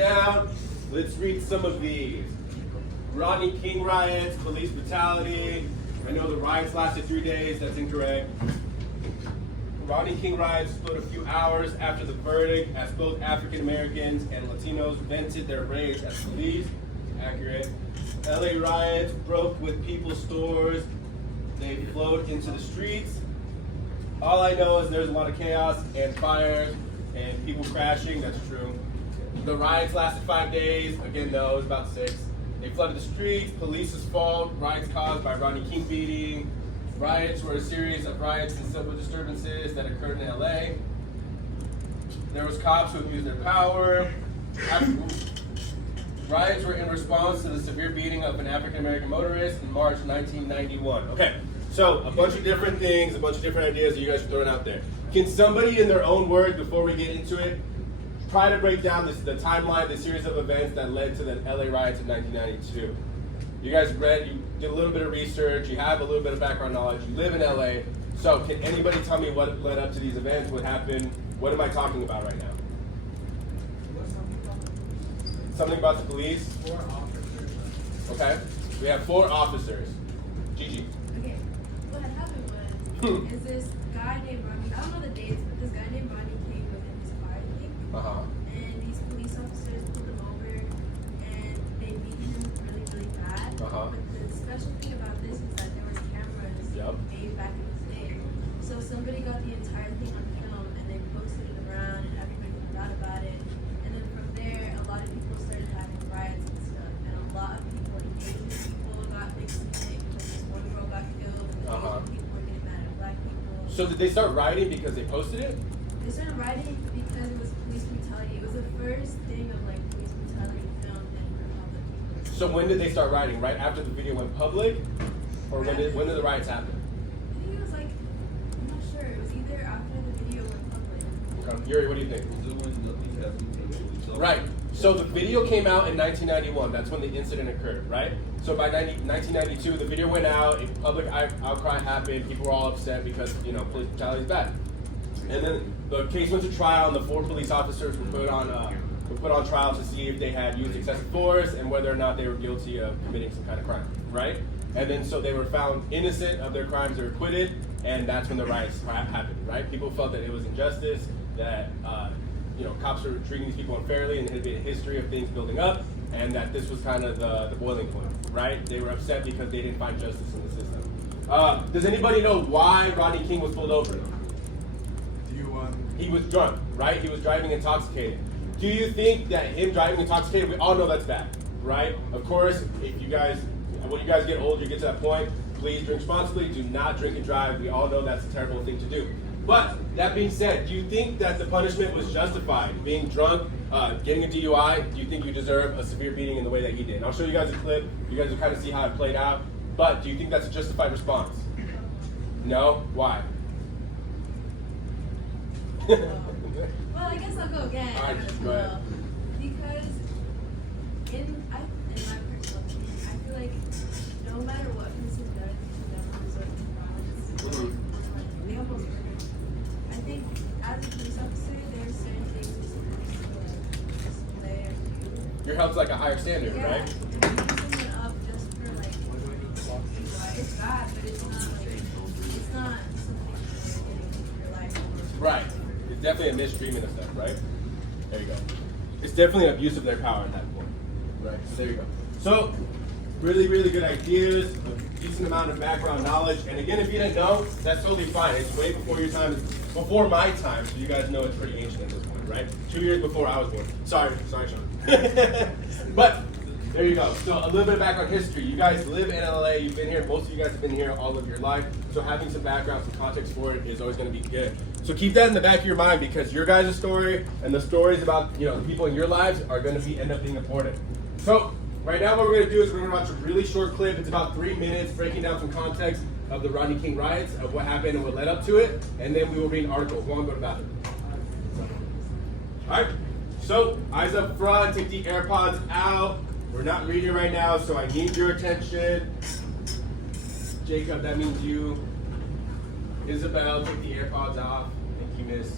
down. Let's read some of these. Rodney King riots, police brutality. I know the riots lasted 3 days. That's incorrect. Rodney King riots split a few hours after the verdict as both African Americans and Latinos vented their rage at police. Accurate. LA riots broke with people's stores. They flowed into the streets. All I know is there's a lot of chaos and fires and people crashing. That's true. The riots lasted 5 days. Again, no, it was about 6. They flooded the streets. Police's fault. Riots caused by Rodney King beating. Riots were a series of riots and civil disturbances that occurred in LA. There was cops who abused their power. Riots were in response to the severe beating of an African American motorist in March 1991. Okay, so a bunch of different things, a bunch of different ideas that you guys are throwing out there. Can somebody, in their own words, before we get into it, try to break down the timeline, the series of events that led to the LA riots in 1992? You guys read, you did a little bit of research, you have a little bit of background knowledge, you live in LA. So can anybody tell me what led up to these events, what happened? What am I talking about right now? Something about the police? 4 officers. Okay. We have 4 officers. Gigi. Okay. What had happened was, is this guy named Rodney, I don't know the dates, but this guy named Rodney King was in his car, I think. Uh-huh. And these police officers pulled him over and they beat him really, really bad. Uh-huh. But the special thing about this is that there was cameras made back in this day. So somebody got the entire thing on film and they posted it around and everybody forgot about it. And then from there, a lot of people started having riots and stuff. And a lot of people, Asian people got mixed in it because this one girl got killed and the Asian people were getting mad at black people. So did they start rioting because they posted it? They started rioting because it was police brutality. It was the first thing of like police brutality filmed in public. So when did they start rioting? Right after the video went public? Or when did the riots happen? I think it was like, I'm not sure. It was either after the video went public. Okay. Yuri, what do you think? Right. So the video came out in 1991. That's when the incident occurred, right? So by 1992, the video went out. A public outcry happened. People were all upset because, you know, police brutality is bad. And then the case went to trial, and the 4 police officers were put on trial to see if they had used excessive force and whether or not they were guilty of committing some kind of crime, right? And then so they were found innocent of their crimes. They were acquitted, and that's when the riots happened, right? People felt that it was injustice, that cops were treating these people unfairly, and there had been a history of things building up, and that this was kind of the boiling point, right? They were upset because they didn't find justice in the system. Does anybody know why Rodney King was pulled over? He was drunk, right? He was driving intoxicated. Do you think that him driving intoxicated, we all know that's bad, right? Of course, when you guys get older, you get to that point, please drink responsibly. Do not drink and drive. We all know that's a terrible thing to do. But that being said, do you think that the punishment was justified? Being drunk, getting a DUI, do you think you deserve a severe beating in the way that he did? And I'll show you guys a clip. You guys will kind of see how it played out. But do you think that's a justified response? No? Why? Well, I guess I'll go again. All right, go ahead. Because in my personal opinion, I feel like no matter what person does, they resort to violence. They almost murder. I think as a police officer, there are certain things you're supposed to display or do. You're held to like a higher standard, Yeah, right? and beating someone up just for like it's bad, but it's not something you're getting into your life. Right. It's definitely a mistreatment of stuff, right? There you go. It's definitely an abuse of their power at that point. Right. So there you go. So, really, really good ideas, a decent amount of background knowledge. And again, if you didn't know, that's totally fine. It's way before your time, it's before my time, so you guys know it's pretty ancient at this point, right? 2 years before I was born. Sorry, Sean. But there you go. So a little bit of background history. You guys live in LA. You've been here. Most of you guys have been here all of your life. So having some background, some context for it is always going to be good. So keep that in the back of your mind because your guys' story and the stories about the people in your lives are going to end up being important. So right now what we're going to do is we're going to watch a really short clip. It's about 3 minutes breaking down some context of the Rodney King riots, of what happened and what led up to it. And then we will read an article. Go on, go to the bathroom. All right. So eyes up front. Take the AirPods out. We're not reading right now, so I need your attention. Jacob, that means you. Isabel, take the AirPods off. Thank you, miss.